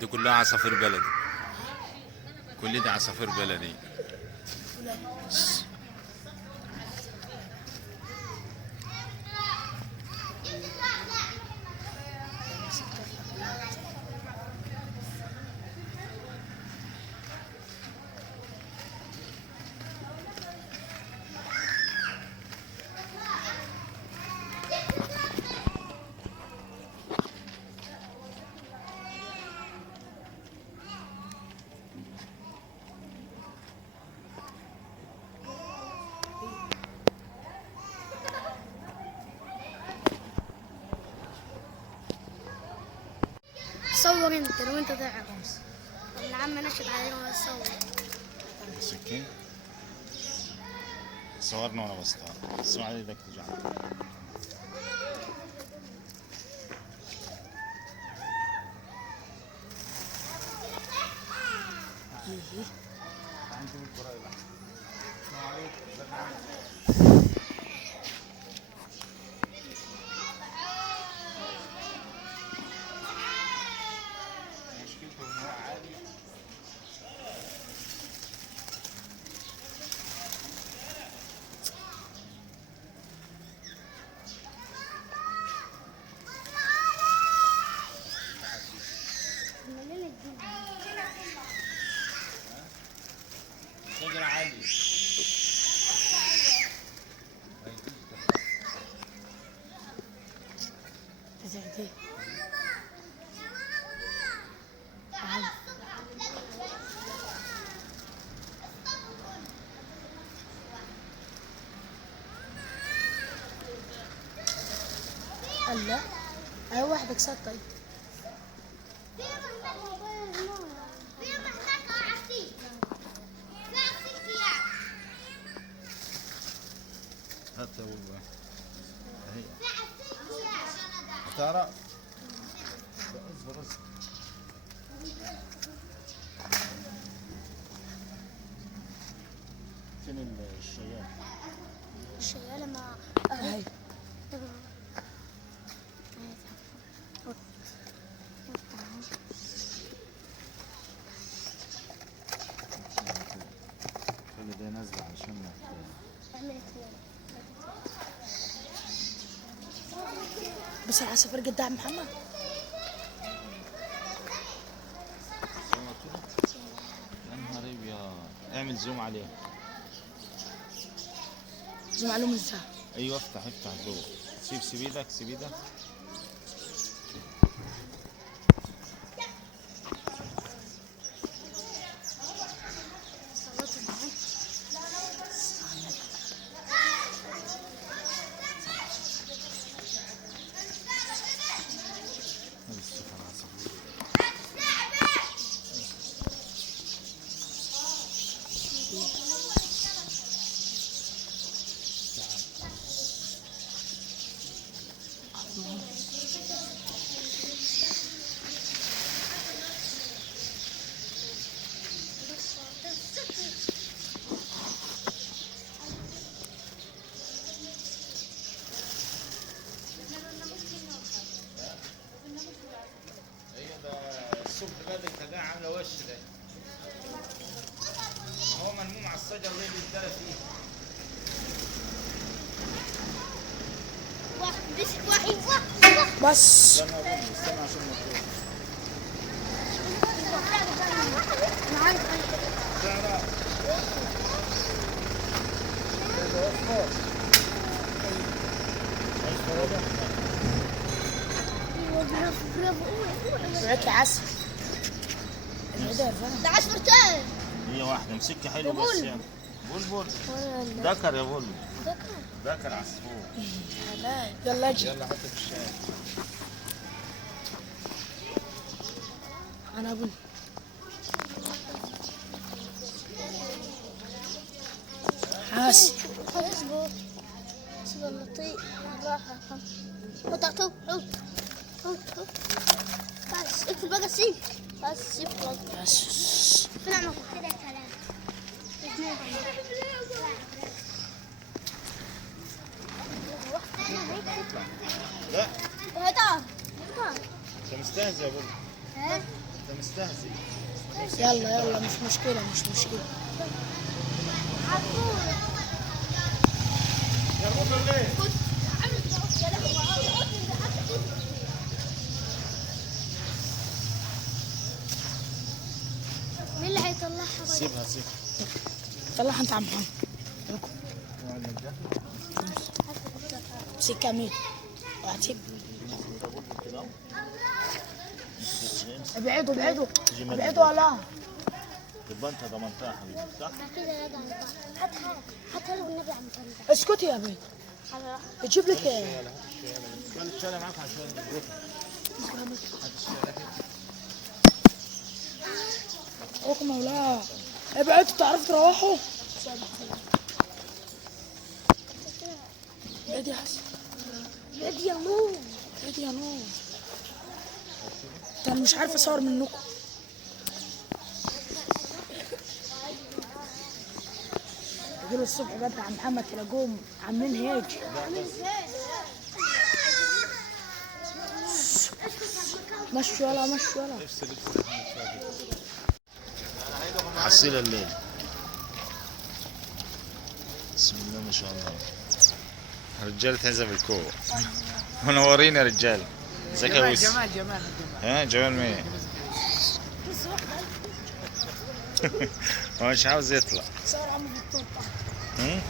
دي كلها عصافير بلدي، كل ده عصافير بلدي. صور انت لو انت تعرف. العم نشد علينا صور. سكين صورنا وانا بصطاد، اسمع لي بدك تجي شجرة عالية. الله هاي واحدة كسرت. طيب حتى هي ترى اصبر اصبر. فين الشيال؟ الشيالة مع هاي خلي ده نازله عشان ما بس العصافير قدام محمد. يا نهار ابيض، اعمل زوم عليه. زوم عليهم ازاي؟ ايوه افتح زوم. سيب ايدك سيب ايدك. الصبح بدري تلاقيها عامله وش ده، هو ملموم على الشجر اللي بيتدرى فيه. واحد مسك واحد بس استنى عشان ما تروح. انا عارف. تعرف رجعت عسل الهدى فاهم. ده 10 هي واحده مسكها حلو بس يعني بلبل ذكر يا بلبل، ذكر عصفور. يلا اجي يلا حط في الشاي. انا اقول حاسس اصبر اصبر لطيف بالراحة. قطعته بس اكتب بقى سيب بس سيب خلاص. بس فين عمك كده كلام. لا هتا انت مستهزئ يا بلبل. ها انت مستهزئ. يلا يلا مش مشكلة مش مشكلة. مين اللي هيطلعها بقى؟ سيبها. طلعها انت يا عم محمد. امسكها مين؟ وهتسيب. ابعدوا ابعدوا ابعدوا والله. يبقى انت ضمنتها يا حبيبي صح؟ كده يا جدع. هات هلا والنبي عم طنطا. اسكتي يا بنت. بتجيب لك ايه؟ قال الشارع معاك عشان اخوكم مولاها. ابعدوا تعرفوا تروحوا؟ ابعد يا حسن. ابعد يا نور. ابعد يا نور. انا مش عارف اصور منكم. يقولوا الصبح بدري عم محمد تلاقوهم عاملين هيك. مشوا ولا مشوا ولا. حصيل الليل. بسم الله ما شاء الله. رجال تهزم الكوع. منورين يا رجال. جمال زكاويس. جمال ها جمال مين؟ هو مش عاوز يطلع. صور عم بالطوطة. هم؟